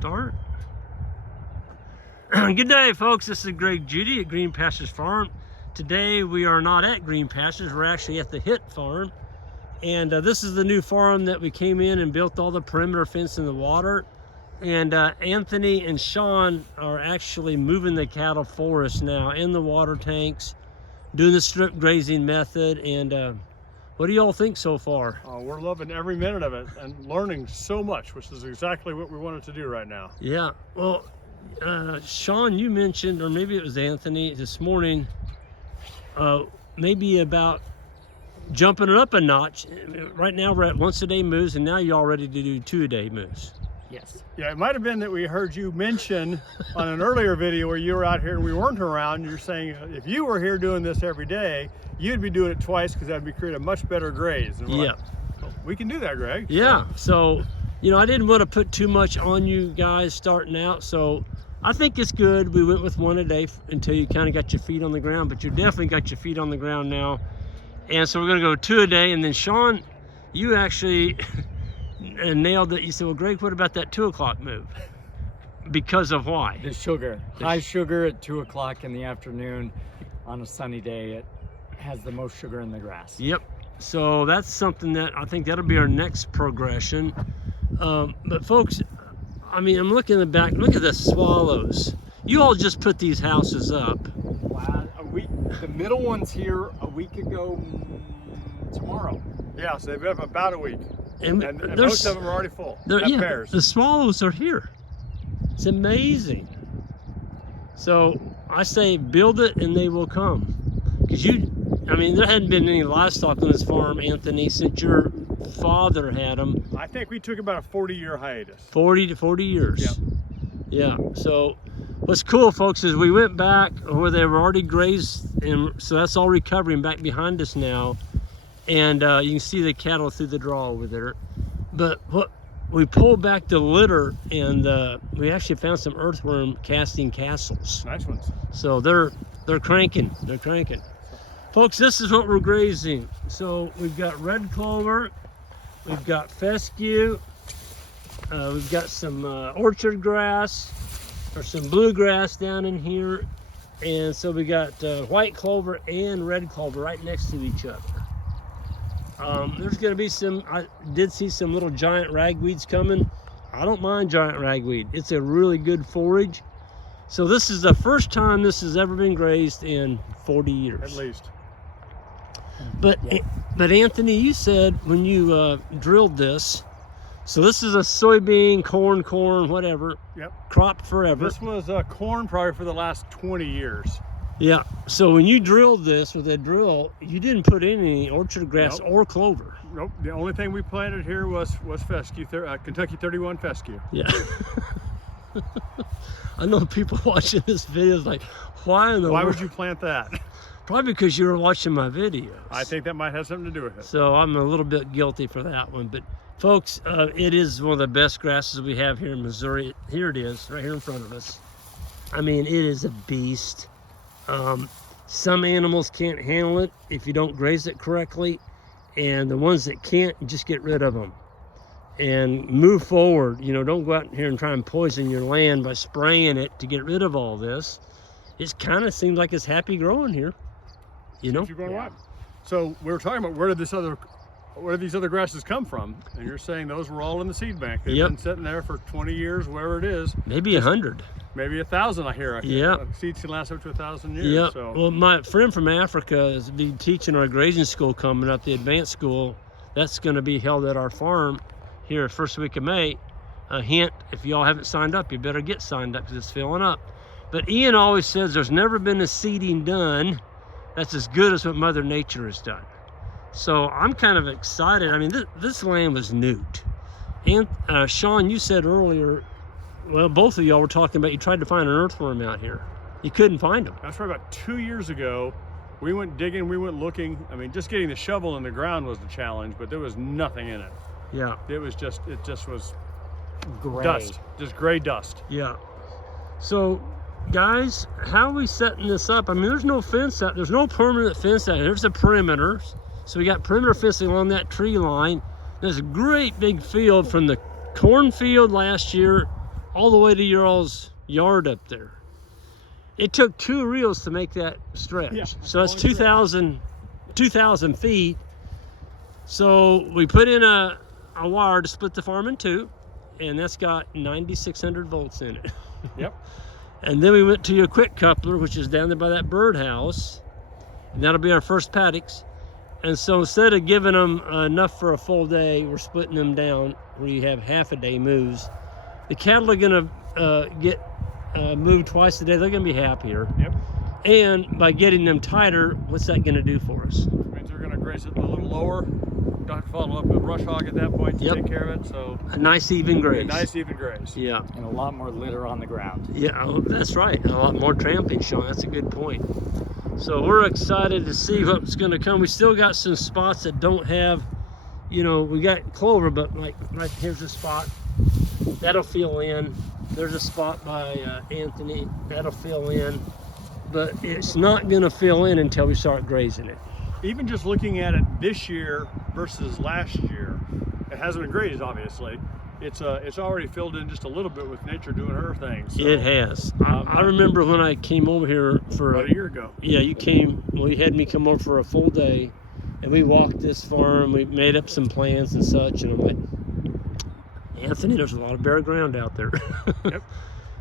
start. Good day, folks. This is Judy at Green Pastures Farm. Today we are not at Green Pastures. We're actually at the Hit Farm. And this is the new farm that we came in and built all the perimeter fence in the water. And Anthony and Sean are actually moving the cattle for us now in the water tanks, doing the strip grazing method. And what do you all think so far? We're loving every minute of it and learning so much, which is exactly what we wanted to do right now. Yeah, well, Sean, you mentioned, or maybe it was Anthony this morning, maybe about jumping it up a notch. Right now we're at once a day moves, and now you're all ready to do 2 a day moves. Yes. Yeah, it might have been that we heard you mention on an earlier video where you were out here and we weren't around. You're saying if you were here doing this every day, you'd be doing it twice because that'd be create a much better graze. And Yeah. We can do that, Greg. Yeah, so, you know, I didn't want to put too much on you guys starting out, so I think it's good. We went with 1 a day until you kind of got your feet on the ground, but you definitely got your feet on the ground now. And so we're going to go 2 a day. And then Sean, you actually nailed it. You said, well, Greg, what about that 2 o'clock move? Because of why? The sugar. High sugar at 2 o'clock in the afternoon on a sunny day. It has the most sugar in the grass. Yep. So that's something that I think that'll be our next progression. But folks, I mean, I'm looking in the back. Look at the swallows. You all just put these houses up. Wow. The middle one's here a week ago tomorrow. Yeah, so they've been up about a week. And most of them are already full. Yeah, pairs. the swallows are here. It's amazing. So I say build it and they will come. Because I mean, there hadn't been any livestock on this farm, Anthony, since your father had them. I think we took about a 40-year hiatus. 40 to 40 years. Yeah. Yeah. So what's cool, folks, is we went back where they were already grazed, and so that's all recovering back behind us now. And you can see the cattle through the draw over there. But what we pulled back the litter, and we actually found some earthworm casting castles. Nice ones. So they're cranking. They're cranking. Folks, this is what we're grazing. So we've got red clover, we've got fescue, we've got some orchard grass, or some bluegrass down in here. And so we got white clover and red clover right next to each other. There's going to be I did see some little giant ragweeds coming. I don't mind giant ragweed. It's a really good forage. So this is the first time this has ever been grazed in 40 years. At least. But Anthony, you said when you drilled this, so this is a soybean, corn, whatever. Yep. Crop forever. This was corn probably for the last 20 years. Yeah. So when you drilled this with a drill, you didn't put in any orchard grass or clover. Nope. The only thing we planted here was fescue, Kentucky 31 fescue. Yeah. I know people watching this video is like, why in the Why world? would you plant that? Probably because you were watching my videos. I think that might have something to do with it. So I'm a little bit guilty for that one. But folks, it is one of the best grasses we have here in Missouri. Here it is, right here in front of us. I mean, it is a beast. Some animals can't handle it if you don't graze it correctly. And the ones that can't, just get rid of them. And move forward. You know, don't go out here and try and poison your land by spraying it to get rid of all this. It kind of seems like it's happy growing here. You know? Yeah. So we were talking about where did these other grasses come from? And you're saying those were all in the seed bank. They've been sitting there for 20 years, wherever it is. Maybe 100. Maybe 1,000, I hear. Yeah. Seeds can last up to 1,000 years. Yeah. So. Well, my friend from Africa is be teaching our grazing school coming up, the advanced school. That's going to be held at our farm here first week of May. A hint, if y'all haven't signed up, you better get signed up because it's filling up. But Ian always says there's never been a seeding done that's as good as what Mother Nature has done. So I'm kind of excited. I mean, this land was nuked. And Sean, you said earlier, well, both of y'all were talking about you tried to find an earthworm out here. You couldn't find them. That's right, about 2 years ago. We went digging, we went looking. I mean, just getting the shovel in the ground was the challenge, but there was nothing in it. Yeah. It just was Gray. dust, just gray dust. Yeah. So, guys, how are we setting this up? I mean, there's no fence out. There's no permanent fence out here. There's a perimeter. So we got perimeter fencing along that tree line. There's a great big field from the cornfield last year all the way to your all's yard up there. It took 2 reels to make that stretch. Yeah, so that's 2,000 feet. So we put in a wire to split the farm in 2, and that's got 9,600 volts in it. Yep. And then we went to your quick coupler, which is down there by that birdhouse, and that'll be our first paddocks. And so instead of giving them enough for a full day, we're splitting them down where you have half a day moves. The cattle are gonna get moved twice a day. They're gonna be happier. Yep. And by getting them tighter, what's that gonna do for us? Means they're gonna graze it a little lower. Don't have to follow up with brush hog at that point to take care of it. So a nice even graze. a nice even graze. Yeah. And a lot more litter on the ground. Yeah, oh, that's right. And a lot more tramping, Sean. That's a good point. So we're excited to see what's going to come. We still got some spots that don't have, you know, we got clover, but like right here's a spot that'll fill in. There's a spot by Anthony that'll fill in, but it's not going to fill in until we start grazing it. Even just looking at it this year versus last year, it hasn't been grazed, obviously. It's already filled in just a little bit with nature doing her thing. So, It has. I remember when I came over here for about a year ago. Yeah, you came. Well, you had me come over for a full day, and we walked this farm. We made up some plans and such, and I'm like, Anthony, there's a lot of bare ground out there. Yep.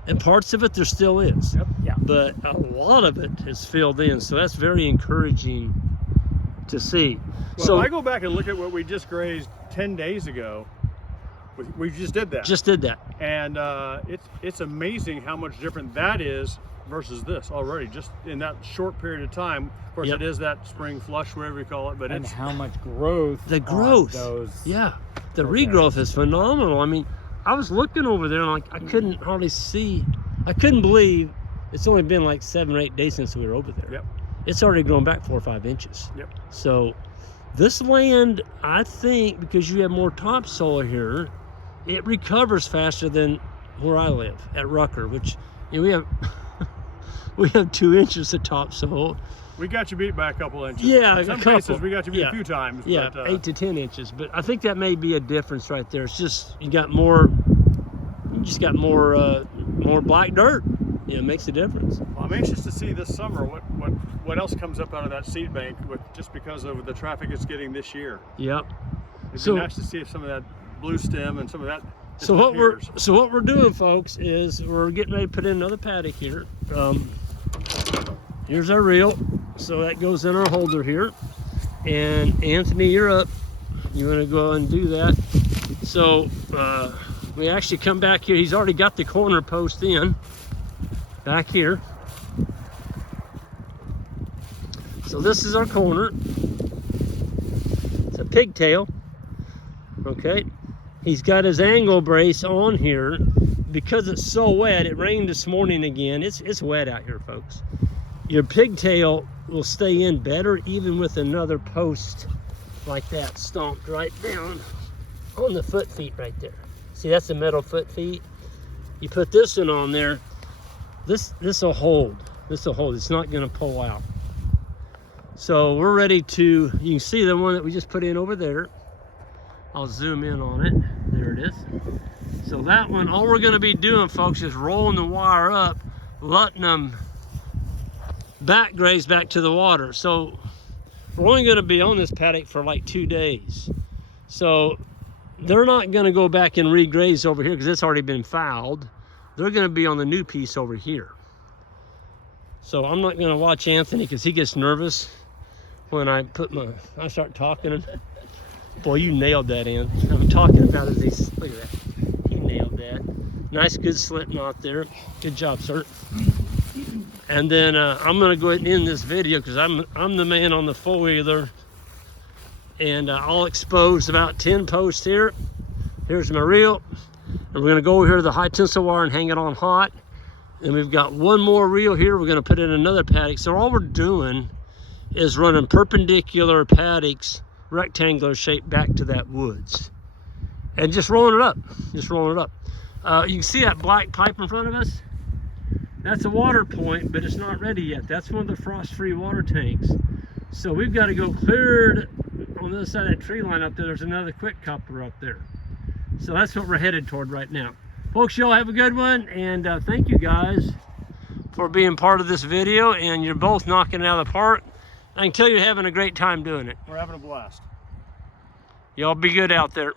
And parts of it there still is. Yep. Yeah. But a lot of it is filled in, so that's very encouraging to see. Well, So if I go back and look at what we just grazed 10 days ago, we just did that. just did that. And it's amazing how much different that is versus this already, just in that short period of time. Of course, Yep. it is that spring flush, whatever you call it, but And it's how much growth. The on growth. those. Yeah, the Okay. regrowth is phenomenal. I mean, I was looking over there and like I couldn't hardly see. I couldn't believe it's only been like 7 or 8 days since we were over there. Yep. It's already grown back 4 or 5 inches. Yep. So this land, I think, because you have more topsoil here, it recovers faster than where I live at Rucker, which you know, we have we have 2 inches of topsoil. We got you beat by a couple inches. Yeah, In a some couple. cases we got you beat Yeah. a few times. Yeah, but, 8 to 10 inches. But I think that may be a difference right there. It's just you got more. You just got more black dirt. Yeah, it makes a difference. Well, I'm anxious to see this summer what else comes up out of that seed bank just because of the traffic it's getting this year. Yep. It'd So- be nice to see if some of that blue stem and some of that So what disappears. we're doing, folks, is we're getting ready to put in another paddock here. Here's our reel, so that goes in our holder here. And Anthony, you're up. You want to go and do that? So we actually come back here. He's already got the corner post in back here. So this is our corner. It's a pigtail. Okay. He's got his angle brace on here because it's so wet. It rained this morning again. It's wet out here, folks. Your pigtail will stay in better even with another post like that stomped right down on the foot feet right there. See, that's the metal foot feet. You put this one on there, this will hold. This will hold. It's not going to pull out. So we're ready to, you can see the one that we just put in over there. I'll zoom in on it. There it is. So that one, all we're going to be doing, folks, is rolling the wire up, letting them back graze back to the water. So we're only going to be on this paddock for like 2 days. So they're not going to go back and regraze over here because it's already been fouled. They're going to be on the new piece over here. So I'm not going to watch Anthony because he gets nervous when I start talking. And, boy, you nailed that, in. I'm talking about it. Look at that. He nailed that. Nice, good slip knot there. Good job, sir. And then I'm going to go ahead and end this video because I'm the man on the four-wheeler. And I'll expose about 10 posts here. Here's my reel. And we're going to go over here to the high tensile wire and hang it on hot. And we've got one more reel here. We're going to put in another paddock. So all we're doing is running perpendicular paddocks, rectangular shape, back to that woods. And just rolling it up. Just rolling it up. You can see that black pipe in front of us? That's a water point, but it's not ready yet. That's one of the frost-free water tanks. So we've got to go clear on the other side of that tree line up there. There's another quick coupler up there. So that's what we're headed toward right now. Folks, y'all have a good one, and thank you guys for being part of this video, and you're both knocking it out of the park. I can tell you're having a great time doing it. We're having a blast. Y'all be good out there.